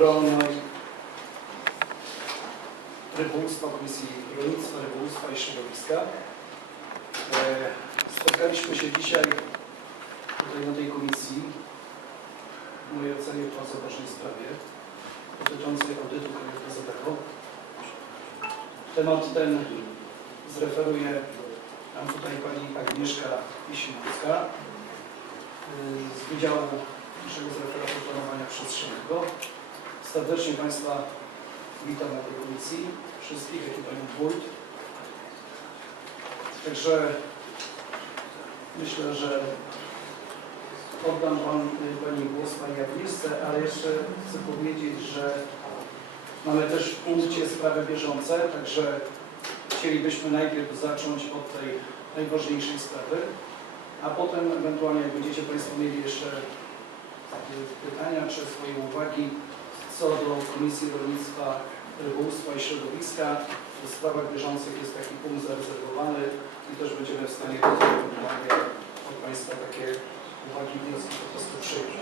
rolnej rybołówstwa, Komisji Rolnictwa, Rybołówstwa i Środowiska. E, Spotkaliśmy się dzisiaj tutaj na tej komisji w mojej ocenie bardzo ważnej sprawie dotyczącej audytu krajobrazowego. Temat ten zreferuje nam tutaj pani Agnieszka Jeśniewska y, z Wydziału naszego z planowania przestrzennego. Serdecznie Państwa witam na tej komisji, wszystkich, jak i Panią Wójt. Także myślę, że oddam pan, y, Pani głos Pani Agnieszce, ale jeszcze chcę powiedzieć, że mamy też w punkcie sprawy bieżące, także chcielibyśmy najpierw zacząć od tej najważniejszej sprawy, a potem ewentualnie jak będziecie Państwo mieli jeszcze pytania czy swoje uwagi co do Komisji Rolnictwa, Rybołówstwa i Środowiska, w sprawach bieżących jest taki punkt zarezerwowany i też będziemy w stanie od Państwa takie uwagi, wnioski po prostu przyjąć.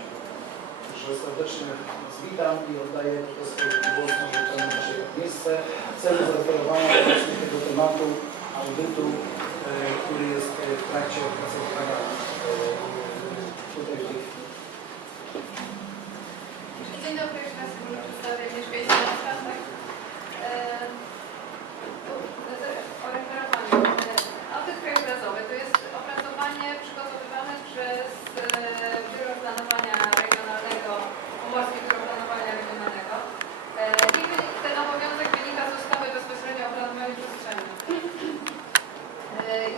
Także serdecznie Was witam i oddaję po prostu głos może Panu naszej miejsce w celu zareferowania tego tematu audytu, e, który jest e, w trakcie opracowywania e, tutaj w tej chwili. Dzień dobry,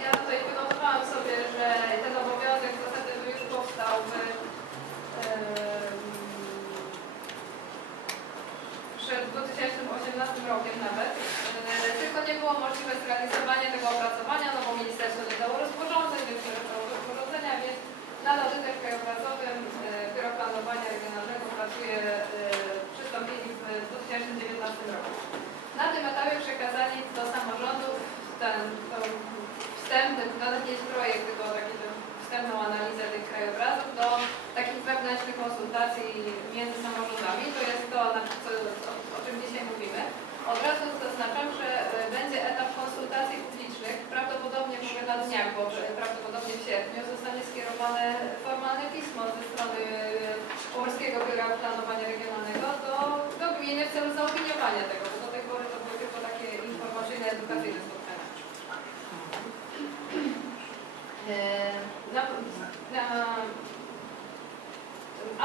Ja tutaj wynotowałam sobie, że ten obowiązek w zasadzie to już powstał w em, przed 2018 rokiem nawet, e, tylko nie było możliwe zrealizowanie tego opracowania, no bo ministerstwo nie dało rozporządzeń, nie dało rozporządzenia, więc nad audytem krajobrazowym e, Biuro Planowania Regionalnego pracuje, e, przystąpili w 2019 roku. Na tym etapie przekazali do samorządów ten, to wstępny, nawet nie jest projekt, tylko taki wstępną analizę tych krajobrazów do takich wewnętrznych konsultacji między samorządami. To jest to, na co, o czym dzisiaj mówimy. Od razu zaznaczam, że e, będzie etap konsultacji publicznych. Prawdopodobnie mówię na dniach, bo prawdopodobnie w sierpniu zostanie skierowane formalne pismo ze strony e, Pomorskiego Biura Planowania Regionalnego do, do gminy w celu zaopiniowania tego, bo do tej pory to były tylko takie informacyjne, edukacyjne spotkania. E, Na, na,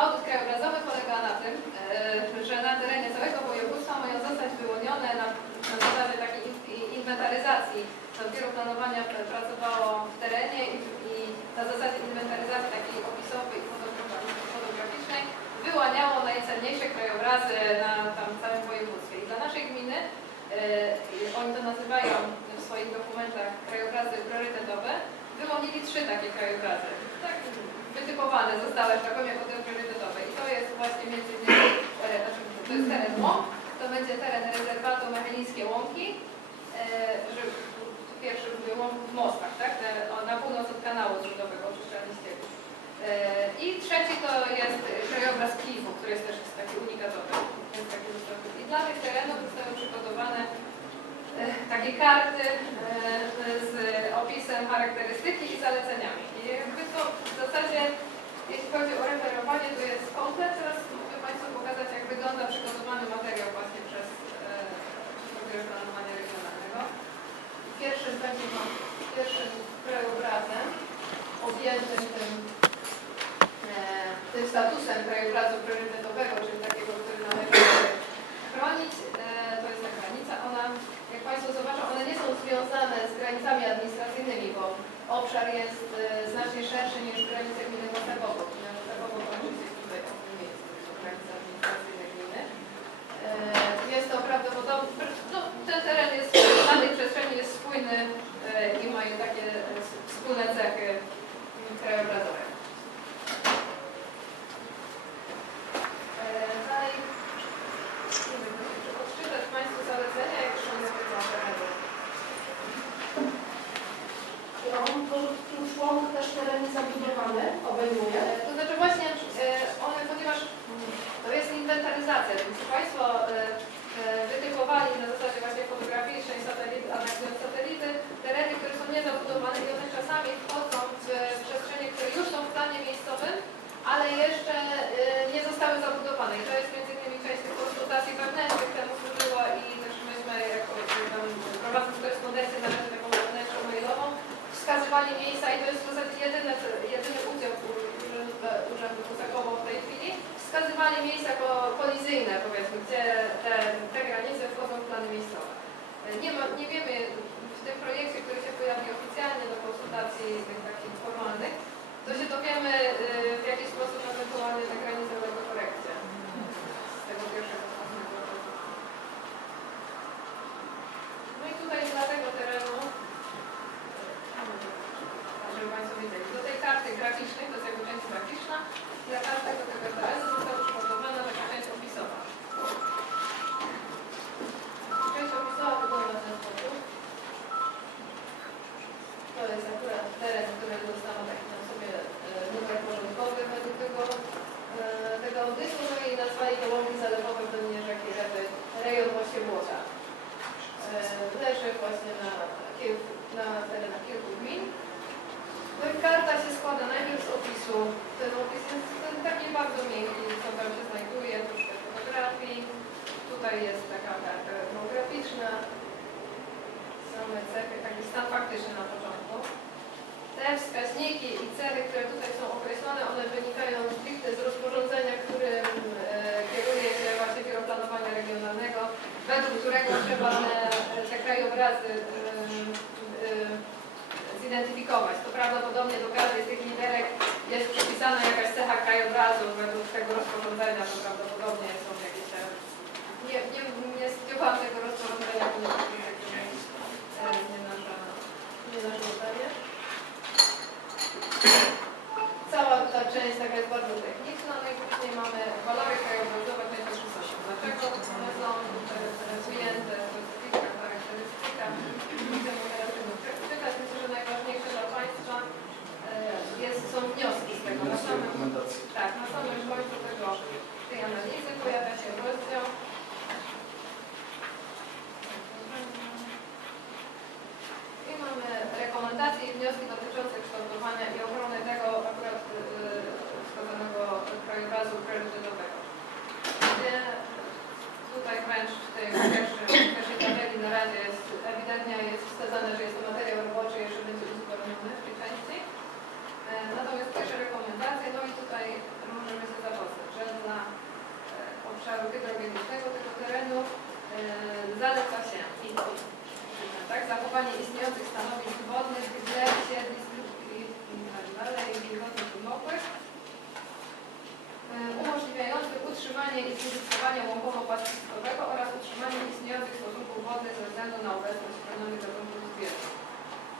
Audyt krajobrazowy polega na tym, e, że na terenie całego województwa mają zostać wyłonione na, na zasadzie takiej in- inwentaryzacji. To Biuro Planowania pr- pracowało w terenie i, i na zasadzie inwentaryzacji takiej opisowej i fotografi- fotograficznej wyłaniało najcenniejsze krajobrazy na tam całym województwie. I dla naszej gminy, e, oni to nazywają w swoich dokumentach krajobrazy priorytetowe, wyłonili trzy takie krajobrazy. Tak, wytypowane zostały, tak jako te priorytetowe. I to jest właśnie między innymi, e, znaczy, to jest teren będzie teren rezerwatu Mechelińskie Łąki, e, że pierwszy był łąk w Mostach, tak, na północ od kanału zrzutowego Czyszczalnickiego. E, I trzeci to jest krajobraz Klifu, który jest też taki unikatowy. I dla tych terenów zostały przygotowane e, takie karty z opisem charakterystyki i zaleceniami. I jakby to w zasadzie, jeśli chodzi o referowanie, to jest komplet. Teraz mogę Państwu pokazać, jak wygląda przygotowany materiał Biuro Planowania Regionalnego. Pierwszym będzie pierwszym krajobrazem objętym tym, e, tym statusem krajobrazu priorytetowego, czyli takiego, który należy chronić. E, to jest ta granica. Ona, jak Państwo zobaczą, one nie są związane z granicami administracyjnymi, bo obszar jest e, znacznie szerszy niż granice gminy Mostawowo. Jest taka karta geograficzna, same cechy, taki stan faktyczny na początku. Te wskaźniki i cechy, które tutaj są określone, one wynikają stricte z rozporządzenia, którym e, kieruje się właśnie Biuro Planowania Regionalnego, według którego trzeba te, te krajobrazy e, e, zidentyfikować. To prawdopodobnie do każdej z tych literek jest przypisana jakaś cecha krajobrazu według tego rozporządzenia, to prawdopodobnie te... Nie, nie, nie studiowałam tego rozporządzenia, bo nie, nie, nie, nie nasza. Cała ta część taka jest bardzo techniczna, no i później mamy walory krajobrazowe, to jest wszystko się. Dlaczego one są ujęte, specyfika, charakterystyka. Nie chcemy teraz tego przeczytać. Myślę, że najważniejsze dla Państwa e, jest, są wnioski z tego. Na samym, tak, na samym końcu tego, tej analizy pojawia się rozdział. I mamy rekomendacje i wnioski dotyczące kształtowania i ochrony tego akurat yy, wskazanego krajobrazu priorytetowego. Gdzie tutaj wręcz w tej pierwszej, pierwszej tabeli na razie jest ewidentnie jest wskazane, że jest to materiał roboczy, jeszcze będzie uzupełniony w tej części. E, Natomiast pierwsze rekomendacje, no i tutaj możemy się zapoznać, że dla e, obszaru hydrogeologicznego tego terenu e, zaleca się i tak, zachowanie istniejących stanowisk wodnych, gleb, siedlisk lub i i tak dalej, wilgotnych umokłych, e, umożliwiających utrzymanie i użytkowanie łąkowo-pastwiskowego oraz utrzymanie istniejących stosunków wodnych ze względu na obecność chronionych gatunków zwierząt.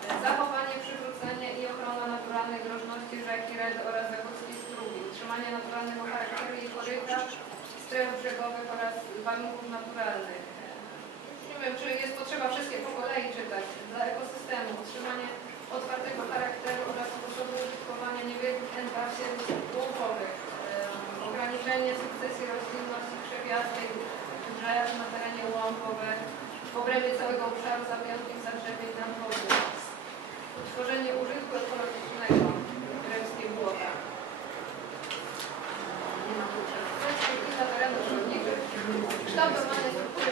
E, Zachowanie, przywrócenie i ochrona naturalnej drożności rzeki Red oraz zakutki utrzymanie naturalnego charakteru jej koryta, stref brzegowych oraz warunków naturalnych. Nie wiem, czy jest potrzeba wszystkie po kolei czytać. Dla ekosystemu, utrzymanie otwartego charakteru oraz sposobu użytkowania niebiegłych enwasie łąkowych, e, ograniczenie sukcesji roślinności krzewiastej drzew na terenie łąkowych, w obrębie całego obszaru za wyjątkiem zadrzewień na wody, utworzenie użytku ekologicznego, krewskie błota. Nie ma tu przestrzeni i dla terenów rolniczych, kształtowanie struktury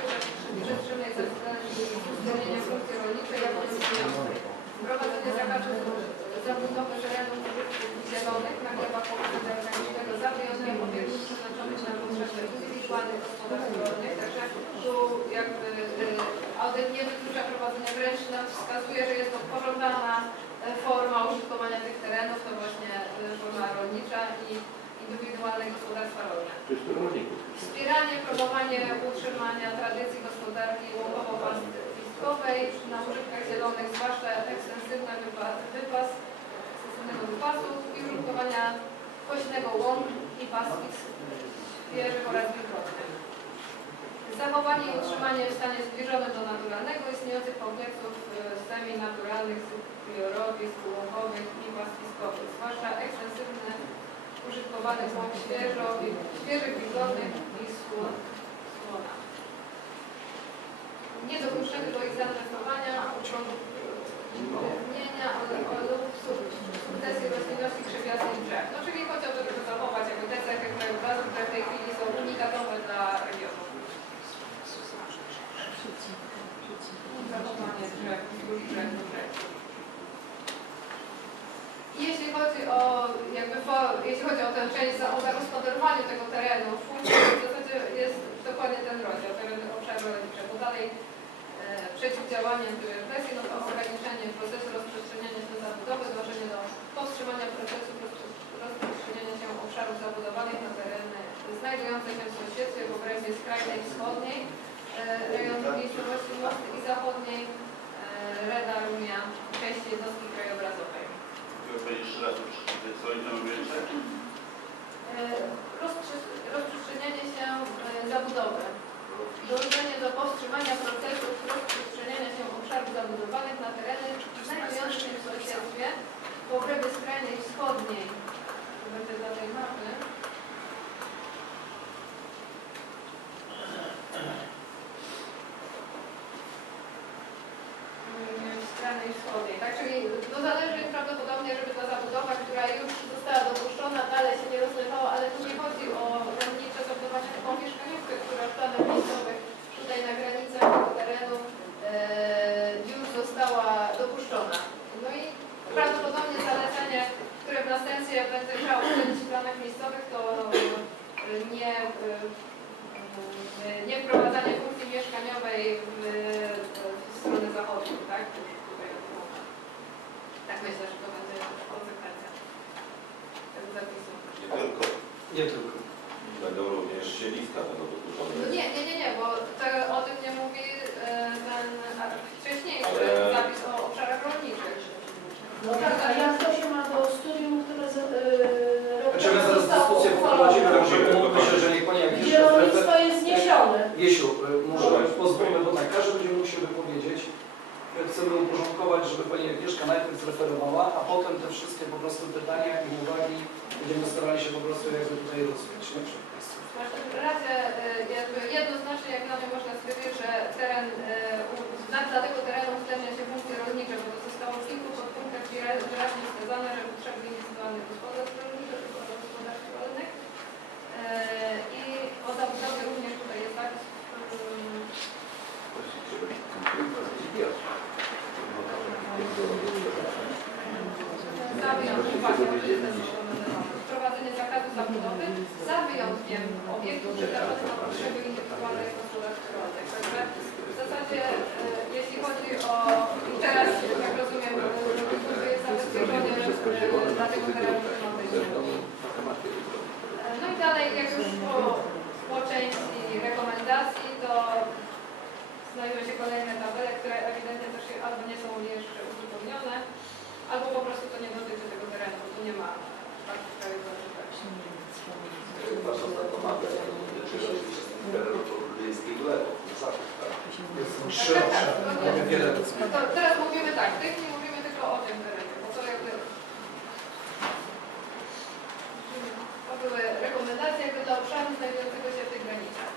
przestrzennej ze względu uwzględnienia funkcji rolniczej jako dominującej. Prowadzenie zakazu zabudowy terenów użytków zielonych na glebach położenia organicznego za wyjątkiem obiektów przeznaczonych na potrzeby Także tu jakby y, audyt nie wyklucza prowadzenia, wręcz nam wskazuje, że jest to pożądana e, forma użytkowania tych terenów, to właśnie y, forma rolnicza i indywidualne gospodarstwa rolne. Wspieranie, promowanie utrzymania tradycji gospodarki łowowo-pastwiskowej na użytkach zielonych, zwłaszcza ekstensywny wypas, wypas ekstensywnego wypasu i użytkowania kośnego łąk i pastwisk świeżych oraz wilgotnych zachowanie i utrzymanie w stanie zbliżonym do naturalnego istniejących kompleksów e, seminaturalnych, zbiorowych, zgłowowych i pastwiskowych, zwłaszcza ekstensywne użytkowanych łąk świeżo, świeżych, wilgotnych i słon, słona. Nie dopuszczamy do ich zaanwestowania, e, utrudnienia lub sukcesji roślinności krzewiastych drzew. No czyli chodzi o to, żeby zachować jakby te cechy krajobrazu, które w tej chwili są unikatowe dla jeśli chodzi o tę część za, o zagospodarowaniu tego terenu, w punkcie w zasadzie jest dokładnie ten rozdział, tereny obszaru rolnicze, bo dalej e, przeciwdziałanie presji, no to ograniczenie procesu rozprzestrzeniania się zabudowy, dążenie do powstrzymania procesu rozprzes- rozprzestrzeniania się obszarów zabudowanych na tereny znajdujące się w sąsiedztwie w obrębie skrajnej wschodniej, e, rejonu miejscowości Mosty i zachodniej, e, Reda Rumia, części jednostki krajobrazowej. Mogę powiedzieć jeszcze raz, co oni tam? E, rozprze- rozprzestrzenianie się e, zabudowy. Dążenie do powstrzymania procesów rozprzestrzeniania się obszarów zabudowanych na tereny znajdujące się w sąsiedztwie obrębie skrajnej wschodniej. To będzie dla tej mapy. Mm, Skrajnej wschodniej, tak? Czyli to zależy prawdopodobnie, żeby ta zabudowa, która już została dopuszczona, dalej się nie rozlewała, ale tu nie chodzi o rolnicze zabudowania typu mieszkaniówkę, która w planach miejscowych tutaj na granicach tego terenu e, już została dopuszczona. No i prawdopodobnie zalecenie, które w następstwie będzie trzeba uwzględnić w planach miejscowych, to e, nie, e, e, nie wprowadzanie funkcji mieszkaniowej w, w stronę zachodnią, tak? Już tutaj o tym mowa. Tak myślę, że to będzie konsekwencja tego zapisu. Nie tylko. Nie tylko. Będą również siedliska będą dokuczone. No nie, nie, nie, nie, bo to, o tym nie mówi e, ten a, wcześniejszy Ale- zapis o obszarach rolniczych. No tak, a jak to się ma do studium, które z, yy, rok Znaczy my zaraz dyskusję poprowadzimy, Prowadzimy, także umówmy się, tak. że niech Pani jak jeszcze jest zniesione. Jesiu, y, może pozwólmy, bo tak, każdy będzie mógł się wypowiedzieć. Y, Chcemy uporządkować, żeby Pani Agnieszka najpierw zreferowała, a potem te wszystkie po prostu pytania i uwagi będziemy starali się po prostu jakby tutaj rozwiać. Nie? W każdym razie e, jakby jednoznacznie jak na mnie można stwierdzić, że teren, dla, dla tego terenu uwzględnia się funkcje rolnicze, bo to zostało w kilku podpunktach wyra- wyraźnie wskazane, że potrzeby indywidualnych gospodarstw rolniczych, gospodarstw rolnych. E, I o zabudowie również tutaj jest tak, mm, za wyjątkiem, uwaga, to jest ten zobowiązany. Wprowadzenie zakazu zabudowy za wyjątkiem obiektów przeznaczonych na potrzeby indywidualnych gospodarstw rolnych. Także w zasadzie e, jeśli chodzi o i teraz jak rozumiem e, to jest zabezpieczenie e, dla tego terenu klimatycznego. E, No i dalej jak już po, po części rekomendacji to znajdują się kolejne tabele, które ewidentnie też albo nie są jeszcze uzupełnione, albo po prostu to nie dotyczy tego terenu, bo tu nie ma takich krajobrazowych. Wasza takomatka dotyczy oczywiście terenu wiejskiego lewo, na zachód, tak? Są trzy obszary, mamy wiele. To teraz mówimy tak, w tej chwili mówimy tylko o tym terenie, bo to jakby... To były rekomendacje jakby dla obszaru znajdującego się w tych granicach.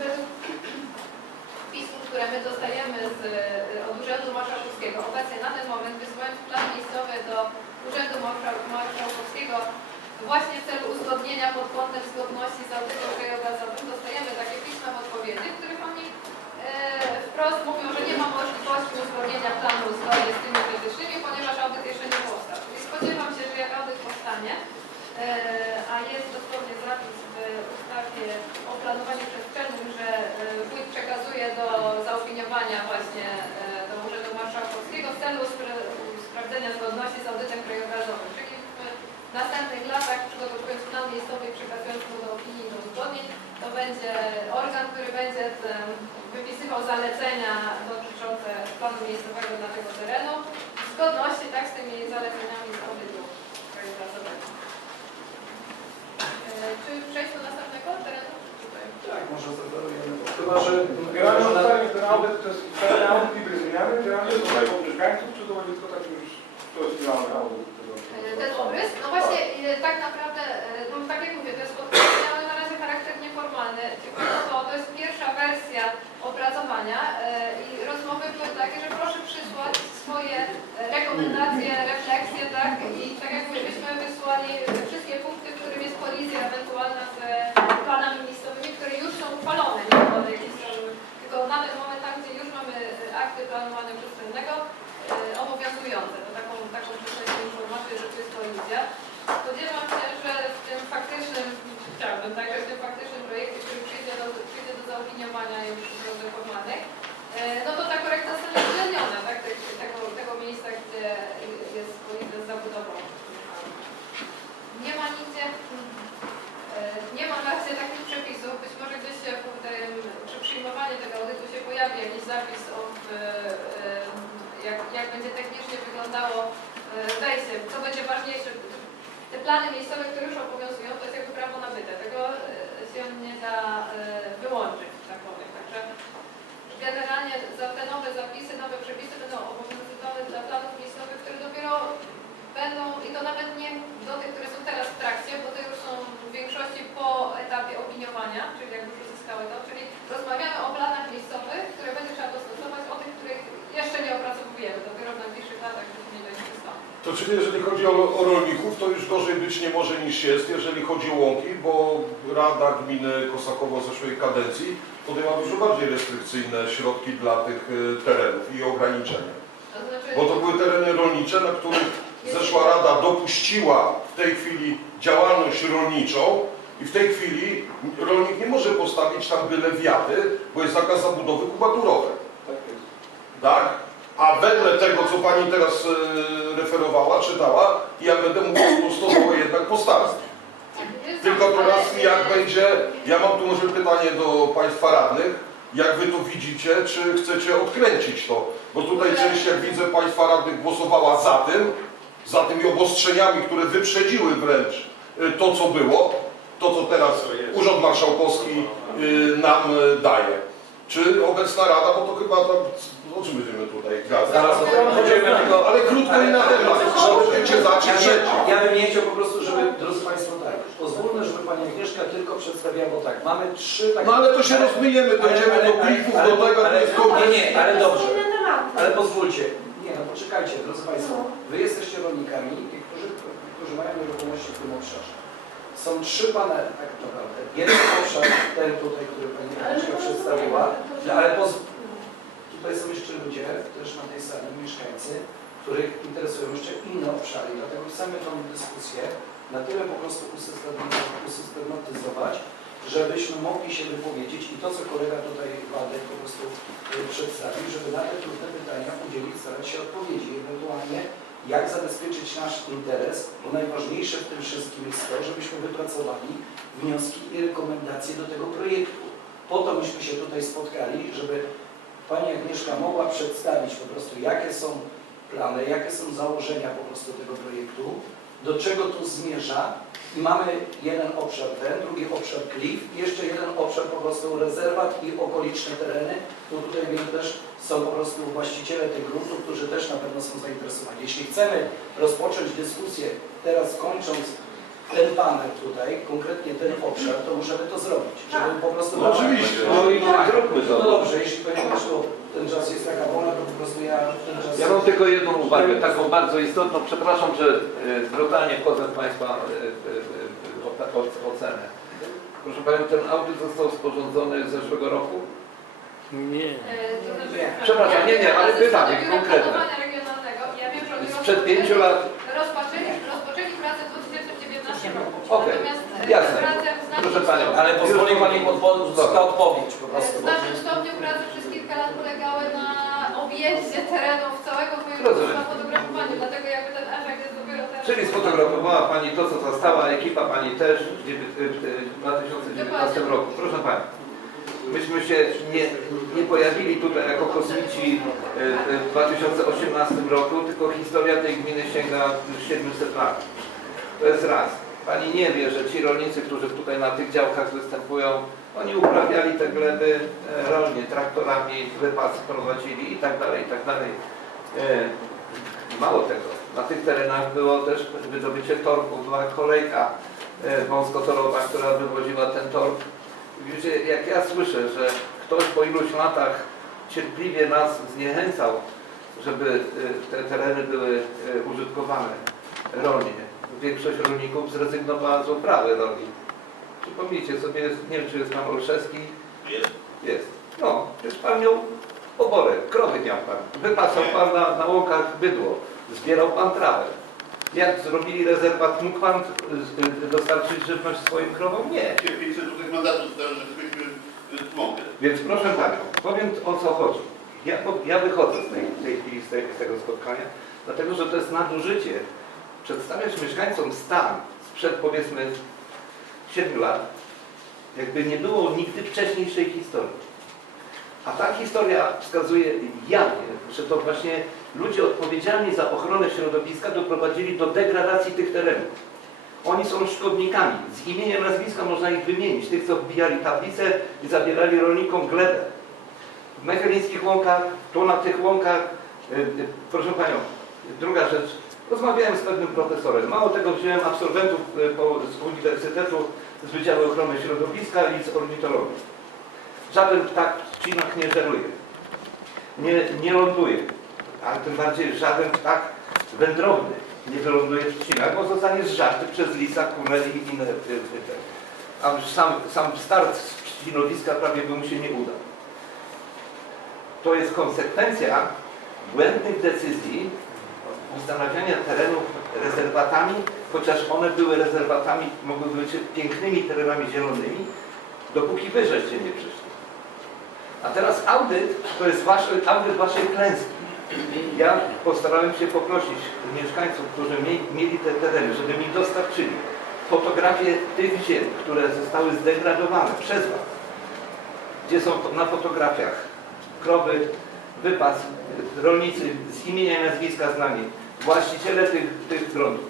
Według pism, które my dostajemy z, od Urzędu Marszałkowskiego, obecnie na ten moment wysyłając plan miejscowy do Urzędu Marszał- Marszałkowskiego właśnie w celu kątem zgodności z audytem krajobrazowym dostajemy takie pisma w odpowiedzi, w których oni e, wprost mówią, że nie ma możliwości uzgodnienia planu zgodnie z tymi wytycznymi, ponieważ audyt jeszcze nie powstał. Czyli spodziewam się, że jak audyt powstanie, e, a jest dosłownie zapis w ustawie o planowaniu przestrzennym, że e, wójt przekazuje do zaopiniowania właśnie e, do Urzędu Marszałkowskiego w celu spra- sprawdzenia zgodności z audytem latach, przygotowując plan miejscowy i przekazując go do opinii i do uzgodnień, to będzie organ, który będzie em, wypisywał zalecenia dotyczące planu miejscowego dla tego terenu w zgodności tak z tymi zaleceniami z audytu krajobrazowego. E, Czy przejść do następnego terenu? Tutaj. Tak, może zreferujemy. Chyba, że... Generalnie ustawienie ten audyt to jest ten audyt niby zmieniamy, generalnie to jest od mieszkańców, czy to będzie tylko taki już, to jest finalny audyt? E, Ten tak naprawdę, e, no tak jak mówię, to jest spotkanie miało na razie charakter nieformalny, tylko to, to jest pierwsza wersja opracowania e, i rozmowy były takie, że proszę przysłać swoje e, rekomendacje, refleksje, tak? I tak jak mówiliśmy, wysłali wszystkie punkty, w którym jest kolizja ewentualna z planami miejscowymi, które już są uchwalone, nie od tylko na ten moment tam, gdzie już mamy akty planowania przestrzennego, obowiązujące, to taką, taką informację, że to jest kolizja. Spodziewam się, że w tym faktycznym, chciałbym, tak, że w tym faktycznym projekcie, który przyjdzie do, przyjdzie do zaopiniowania już w drodze formalnej, no to ta korekta zostanie uwzględniona, tak, te- tego, tego miejsca, gdzie jest z zabudową. Nie ma nigdzie, e, nie ma na takich przepisów, być może gdzieś się w tym, przy przyjmowaniu tego audytu się pojawi jakiś zapis o, e, jak, jak będzie technicznie wyglądało e, wejście, co będzie ważniejsze. Te plany miejscowe, które już obowiązują, to jest jakby prawo nabyte. Tego e, się nie da e, wyłączyć, tak powiem. Także generalnie za te nowe zapisy, nowe przepisy będą obowiązywały dla planów miejscowych, które dopiero będą, i to nawet nie do tych, które są teraz w trakcie, bo te już są w większości po etapie opiniowania, czyli jak już uzyskały to, czyli rozmawiamy o planach miejscowych, które będzie trzeba dostosować, o tych, których jeszcze nie opracowujemy, dopiero w najbliższych latach. To czyli jeżeli chodzi o, o rolników, to już gorzej być nie może niż jest, jeżeli chodzi o łąki, bo Rada Gminy Kosakowo w zeszłej kadencji podjęła dużo bardziej restrykcyjne środki dla tych y, terenów i ograniczenia. Znaczy, Bo to były tereny rolnicze, na których zeszła Rada dopuściła w tej chwili działalność rolniczą i w tej chwili rolnik nie może postawić tam byle wiaty, bo jest zakaz zabudowy kubaturowej. Tak? A wedle tego, co Pani teraz e, referowała, czytała, ja będę mógł stosował jednak postawić. jest Tylko teraz jak będzie, ja mam tu może pytanie do Państwa radnych, jak Wy to widzicie, czy chcecie odkręcić to? Bo tutaj część, jak widzę, Państwa radnych głosowała za tym, za tymi obostrzeniami, które wyprzedziły wręcz y, to, co było, to, co teraz Urząd Marszałkowski y, nam y, daje. Czy obecna Rada, bo to chyba tam, o czym będziemy tutaj gadać? Zaraz będziemy tylko... Ale krótko i na temat, że będziecie Ja, zacząć nie, rzeczy. ja bym nie chciał po prostu, żeby, drodzy Państwo, tak, pozwólmy, żeby Pani Agnieszka tylko przedstawiła, bo tak, mamy trzy takie... No ale to się rozmyjemy, dojdziemy do plików, do tego, to jest Nie, nie, ale dobrze. Ale pozwólcie. Nie, no poczekajcie, drodzy Państwo. Wy jesteście rolnikami, i którzy, którzy mają nieruchomości w tym obszarze. Są trzy panele tak naprawdę. Jeden obszar, ten tutaj, który Pani Agnieszka przedstawiła, no, ale poz... tutaj są jeszcze ludzie, też na tej sali, mieszkańcy, których interesują jeszcze inne obszary. Dlatego chcemy tą dyskusję na tyle po prostu usystematyzować- żebyśmy mogli się wypowiedzieć i to, co kolega tutaj Waldek po prostu y, przedstawił, żeby na te trudne pytania udzielić, starać się odpowiedzi. Ewentualnie jak zabezpieczyć nasz interes, bo najważniejsze w tym wszystkim jest to, żebyśmy wypracowali wnioski i rekomendacje do tego projektu. Po to myśmy się tutaj spotkali, żeby Pani Agnieszka mogła przedstawić po prostu, jakie są plany, jakie są założenia po prostu tego projektu, do czego to zmierza. I mamy jeden obszar ten, drugi obszar klif, jeszcze jeden obszar po prostu rezerwat i okoliczne tereny. Tu tutaj też są po prostu właściciele tych gruntów, którzy też na pewno są zainteresowani. Jeśli chcemy rozpocząć dyskusję, teraz kończąc ten panel tutaj, konkretnie ten obszar, to możemy to zrobić, żeby po prostu... No oczywiście. No i zróbmy to. No dobrze, jeśli ponieważ to ten czas jest taka wolna, to po prostu ja ten czas... Ja mam tylko jedną uwagę, taką bardzo istotną. Przepraszam, że e, brutalnie wchodzę w Państwa e, e, o- ocenę. Proszę Panią, ten audyt został sporządzony z zeszłego roku. E, to znaczy, Nie. Przepraszam, nie, nie, ale pytanie konkretne. Sprzed pięciu lat. Rozpoczęli, rozpoczęli pracę w 2019 roku. Okej, Natomiast e, jasne. w Proszę Panią, Ale pozwoli Pani uzyska odpowiedź po W prostu. bo- znacznym stopniu prace przez kilka lat polegały na objeździe terenów całego województwa fotografowaniu, dlatego jakby ten efekt jest dopiero teraz. Czyli sfotografowała Pani to, co została, ekipa Pani też w dziewię- w 2019 roku. Proszę Pani, myśmy się nie, nie pojawili tutaj jako kosmici e, w 2018 roku, tylko historia tej gminy sięga już 700 lat. To jest raz. Pani nie wie, że ci rolnicy, którzy tutaj na tych działkach występują, oni uprawiali te gleby e, rolnie, traktorami, wypas prowadzili i tak dalej, i tak dalej. E, Mało tego, na tych terenach było też wydobycie torków, była kolejka e, wąskotorowa, która wywoziła ten tor. Wiecie, jak ja słyszę, że ktoś po iluś latach cierpliwie nas zniechęcał żeby te tereny były użytkowane rolnie. Większość rolników zrezygnowała z uprawy roli. Przypomnijcie sobie, nie wiem czy jest pan Olszewski, Jest. jest. No, przecież pan miał oborek, krowy miał pan. Wypasał pan na, na łąkach bydło, zbierał pan trawę. Jak zrobili rezerwat, mógł pan y, y, dostarczyć żywność swoim krowom? Nie. 500 złotych mandatu zostało, żebyśmy y. Więc proszę Panią, powiem o co chodzi. Ja, ja wychodzę z tej, tej chwili z, tej, z tego spotkania, dlatego że to jest nadużycie przedstawiać mieszkańcom stan sprzed powiedzmy 7 lat, jakby nie było nigdy wcześniejszej historii. A ta historia wskazuje jawnie, że to właśnie ludzie odpowiedzialni za ochronę środowiska doprowadzili do degradacji tych terenów. Oni są szkodnikami. Z imieniem nazwiska można ich wymienić. Tych, co wbijali tablice i zabierali rolnikom glebę. W mechelińskich łąkach, tu na tych łąkach, y, y, proszę Panią, druga rzecz. Rozmawiałem z pewnym profesorem. Mało tego, wziąłem absolwentów y, z Uniwersytetu z Wydziału Ochrony Środowiska i z ornitologii. Żaden ptak w trzcinach nie żeruje. Nie, nie ląduje. A tym bardziej żaden ptak wędrowny nie wyląduje w trzcinach, bo zostanie zżarty przez lisa, kunę i inne. y, y. A sam, sam start z trzcinowiska prawie by mu się nie udał. To jest konsekwencja błędnych decyzji ustanawiania terenów rezerwatami, chociaż one były rezerwatami, mogły być pięknymi terenami zielonymi, dopóki wy żeście nie przyszli. A teraz audyt to jest wasz, audyt waszej klęski. Ja postarałem się poprosić mieszkańców, którzy mieli, mieli te tereny, żeby mi dostarczyli fotografie tych ziem, które zostały zdegradowane przez was. Gdzie są na fotografiach krowy, wypas, rolnicy z imienia i nazwiska znani, właściciele tych, tych gruntów.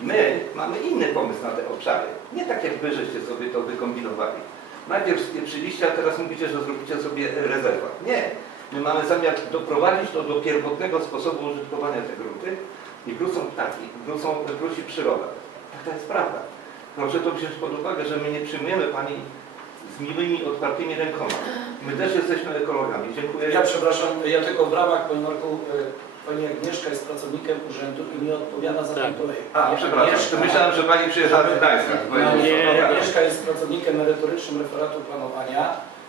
My mamy inny pomysł na te obszary. Nie tak jak wy żeście sobie to wykombinowali. Najpierw spieprzyliście, a teraz mówicie, że zrobicie sobie rezerwat. Nie. My mamy zamiar doprowadzić to do pierwotnego sposobu użytkowania te grunty i wrócą ptaki, wrócą, wróci przyroda. Taka jest prawda. Proszę to wziąć pod uwagę, że my nie przyjmujemy Pani z miłymi, otwartymi rękoma. My też jesteśmy ekologami. Dziękuję. Ja przepraszam, ja tylko w ramach, Panie Marku, y, Pani Agnieszka jest pracownikiem urzędu i nie odpowiada za ten Tak. projekt. A, przepraszam. Myślałem, że Pani przyjechała z Gdańska. Nie. Agnieszka jest pracownikiem merytorycznym referatu planowania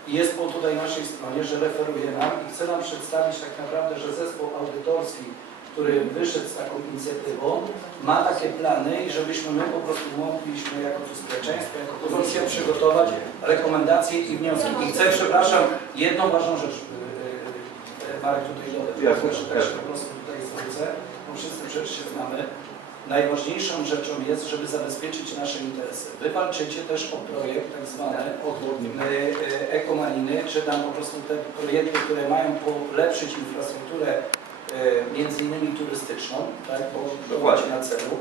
i jest po tutaj naszej stronie, że referuje nam i chce nam przedstawić tak naprawdę, że zespół audytorski, który wyszedł z taką inicjatywą, ma takie plany i żebyśmy my po prostu mogliśmy jako społeczeństwo, jako komisja przygotować rekomendacje i wnioski. I chcę, przepraszam, jedną ważną rzecz yy, yy, Marek tutaj dodać, Jasne, tak jasne. po prostu zwrócę, bo wszyscy przecież się znamy. Najważniejszą rzeczą jest, żeby zabezpieczyć nasze interesy. Wy walczycie też o projekt tak zwany e, e, ekomaliny, czy tam po prostu te projekty, które mają polepszyć infrastrukturę e, między innymi turystyczną, tak, bo to na celu.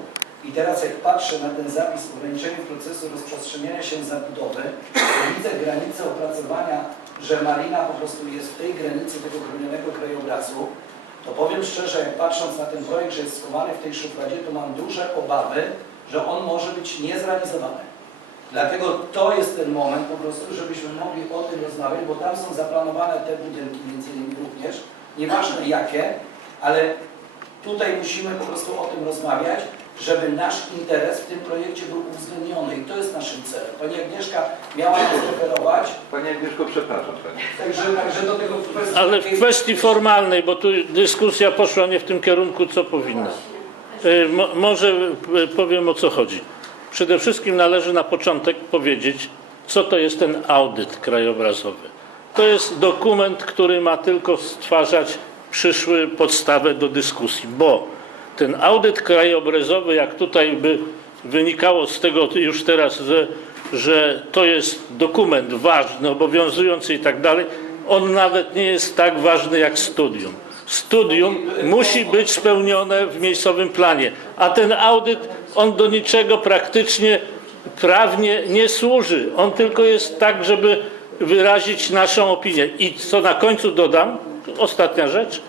I teraz jak patrzę na ten zapis ograniczenie procesu rozprzestrzeniania się zabudowy, to widzę granicę opracowania, że marina po prostu jest w tej granicy tego chronionego krajobrazu, to powiem szczerze, jak patrząc na ten projekt, że jest schowany w tej szufladzie, to mam duże obawy, że on może być niezrealizowany. Dlatego to jest ten moment po prostu, żebyśmy mogli o tym rozmawiać, bo tam są zaplanowane te budynki między innymi również, nieważne jakie, ale tutaj musimy po prostu o tym rozmawiać, żeby nasz interes w tym projekcie był uwzględniony i to jest naszym celem. Pani Agnieszka miała nas referować, Pani Agnieszko, przepraszam Pani. także, także do tego kwestii Ale w kwestii formalnej, bo tu dyskusja poszła nie w tym kierunku, co powinna. Y, Mo, może y, powiem o co chodzi. Przede wszystkim należy na początek powiedzieć, co to jest ten audyt krajobrazowy. To jest dokument, który ma tylko stwarzać przyszły podstawę do dyskusji, bo ten audyt krajobrazowy, jak tutaj by wynikało z tego już teraz, że, że to jest dokument ważny, obowiązujący i tak dalej, on nawet nie jest tak ważny jak studium. Studium musi być spełnione w miejscowym planie, a ten audyt, on do niczego praktycznie prawnie nie służy. On tylko jest tak, żeby wyrazić naszą opinię. I co na końcu dodam, ostatnia rzecz,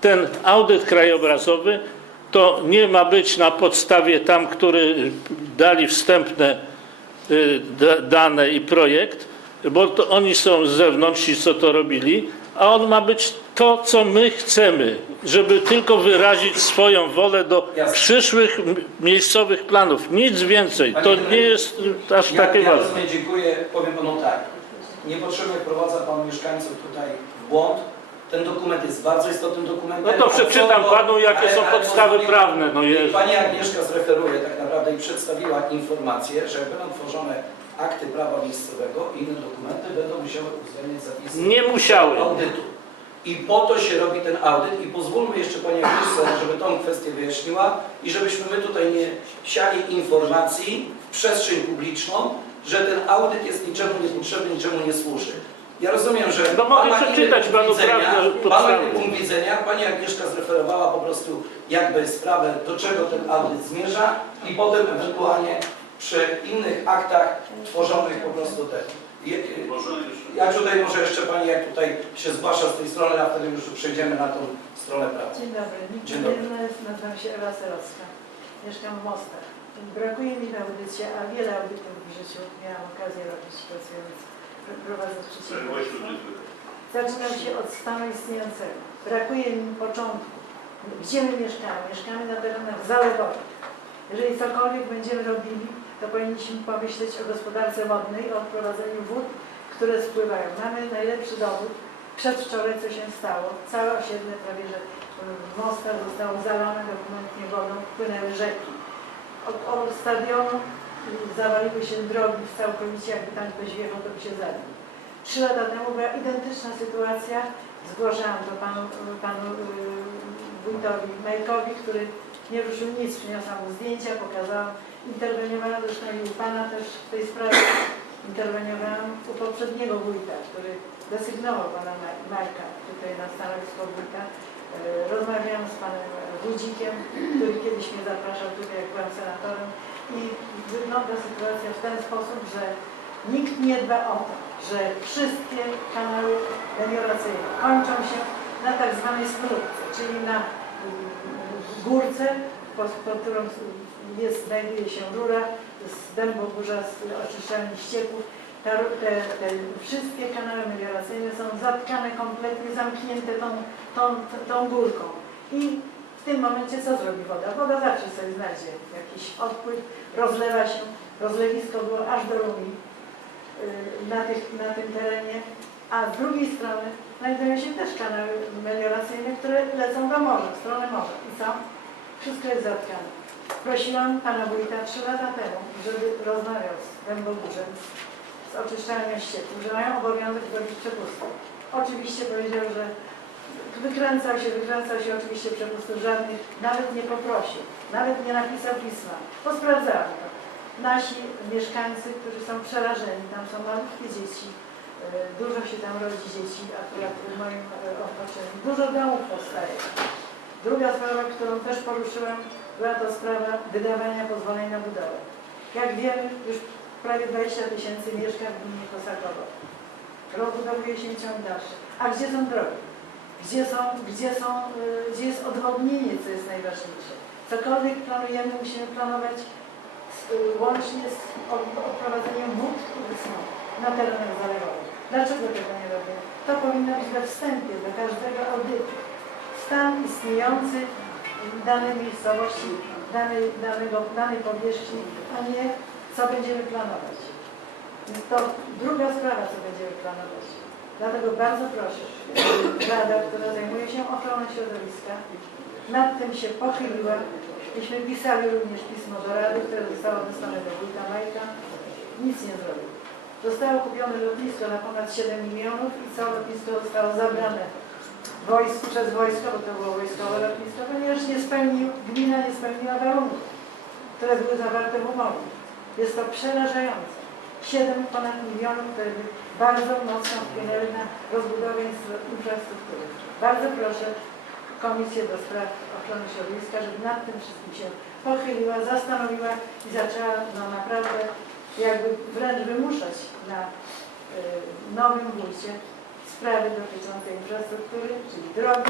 ten audyt krajobrazowy to nie ma być na podstawie tam, który dali wstępne y, da- dane i projekt, bo to oni są z zewnątrz, ci co to robili, a on ma być to, co my chcemy, żeby tylko wyrazić swoją wolę do Jasne. przyszłych miejscowych planów. Nic więcej. To nie jest aż Ja, takie ja ważne. dziękuję. Powiem panu tak. Niepotrzebnie wprowadza pan mieszkańców tutaj w błąd. Ten dokument jest bardzo istotnym dokumentem. No to przeczytam panu, jakie ale- są ale podstawy pozwoli- prawne. No jest. Pani Agnieszka zreferuje tak naprawdę i przedstawiła informację, że będą tworzone akty prawa miejscowego i inne dokumenty, będą musiały uwzględniać zapisy Nie musiały. audytu. I po to się robi ten audyt i pozwólmy jeszcze Pani Agnieszce, żeby tą kwestię wyjaśniła i żebyśmy my tutaj nie siali informacji w przestrzeń publiczną, że ten audyt jest niczemu niepotrzebny, niczemu nie służy. Ja rozumiem, że No mogę przeczytać punkt panu widzenia, prawdę, inny punkt widzenia, Pani Agnieszka zreferowała po prostu jakby sprawę, do czego ten audyt zmierza i potem ewentualnie przy innych aktach tworzonych po prostu te. Ja tutaj może jeszcze Pani, jak tutaj się zgłasza z tej strony, a wtedy już przejdziemy na tą stronę pracy. Dzień dobry, Dzień dobry. Dzień nazywam się Ewa Serowska. Mieszkam w Mostach. Brakuje mi na audycie, a wiele audytów w życiu miałam okazję robić pracując, przedsiębiorstwo. Zaczynam się od stanu istniejącego. Brakuje mi początku. Gdzie my mieszkamy? Mieszkamy na terenach zalewowych. Jeżeli cokolwiek będziemy robili, to powinniśmy pomyśleć o gospodarce wodnej, o wprowadzeniu wód, które spływają. Mamy najlepszy dowód. Przedwczoraj co się stało? Całe osiedle prawie, że w mostach zostało zalane dokumentnie wodą, wpłynęły rzeki. Od, od stadionu zawaliły się drogi całkowicie, jakby ktoś wjechał, to by się zabił. Trzy lata temu była identyczna sytuacja. Zgłaszałam to panu, panu yy, wójtowi Majkowi, który nie ruszył nic, przyniosłam mu zdjęcia, pokazałam, interweniowałam zresztą i u pana też w tej sprawie, interweniowałam u poprzedniego wójta, który desygnował pana Maj- Majka tutaj na stanowisko wójta. Yy, Rozmawiałam z panem Wójcikiem, który kiedyś mnie zapraszał tutaj, jak byłam senatorem i wygląda sytuacja w ten sposób, że Nikt nie dba o to, że wszystkie kanały melioracyjne kończą się na tak zwanej skorupce, czyli na mm, górce, pod, pod którą jest, znajduje się rura z dębogórza z oczyszczalni ścieków. Ru- te, te wszystkie kanały melioracyjne są zatkane kompletnie, zamknięte tą, tą, tą górką. I w tym momencie co zrobi woda? Woda zawsze sobie znajdzie jakiś odpływ, rozlewa się. Rozlewisko było aż do Rumi y, na, tych, na tym terenie, a z drugiej strony znajdują się też kanały melioracyjne, które lecą do morza, w stronę morza. I co? Wszystko jest zatkane. Prosiłam pana wójta trzy lata temu, żeby rozmawiał z Dębogórzem, z oczyszczalnią ścieków, że mają obowiązek zrobić przepustkę. Oczywiście powiedział, że wykręcał się, wykręcał się, oczywiście przepustów żadnych, nawet nie poprosił, nawet nie napisał pisma. Posprawdzałam to nasi mieszkańcy, którzy są przerażeni, tam są malutkie dzieci, e, dużo się tam rodzi dzieci, akurat w moim e, otoczeniu, dużo domów powstaje. Druga sprawa, którą też poruszyłam, była to sprawa wydawania pozwoleń na budowę. Jak wiemy, już prawie 20 tysięcy mieszka w gminie Kosakowo. Rozbudowuje się ciąg dalszy. A gdzie są drogi? Gdzie, są, gdzie, są, y, gdzie jest odwodnienie, co jest najważniejsze? Cokolwiek planujemy, musimy planować y, łącznie z od- odprowadzeniem wód, które są na terenach zalewowych. Dlaczego tego nie robimy? To powinno być we wstępie do każdego audytu. Stan istniejący w danej miejscowości, danej, danego, danej powierzchni, a nie co będziemy planować. To druga sprawa, co będziemy planować. Dlatego bardzo proszę, Rada, która zajmuje się ochroną środowiska, nad tym się pochyliła. Myśmy pisali również pismo do Rady, które zostało wysłane do wójta Majka. Nic nie zrobił. Zostało kupione lotnisko na ponad 7 milionów i całe lotnisko zostało zabrane wojsku, przez wojsko, bo to było wojskowe lotnisko, ponieważ nie spełnił, gmina nie spełniła warunków, które były zawarte w umowie. Jest to przerażające. 7 ponad milionów, które bardzo mocno wpłynęły na rozbudowę infra- infrastruktury. Bardzo proszę Komisję do Spraw Ochrony Środowiska, żeby nad tym wszystkim się pochyliła, zastanowiła i zaczęła no, naprawdę jakby wręcz wymuszać na y, nowym wójcie sprawy dotyczące infrastruktury, czyli drogi,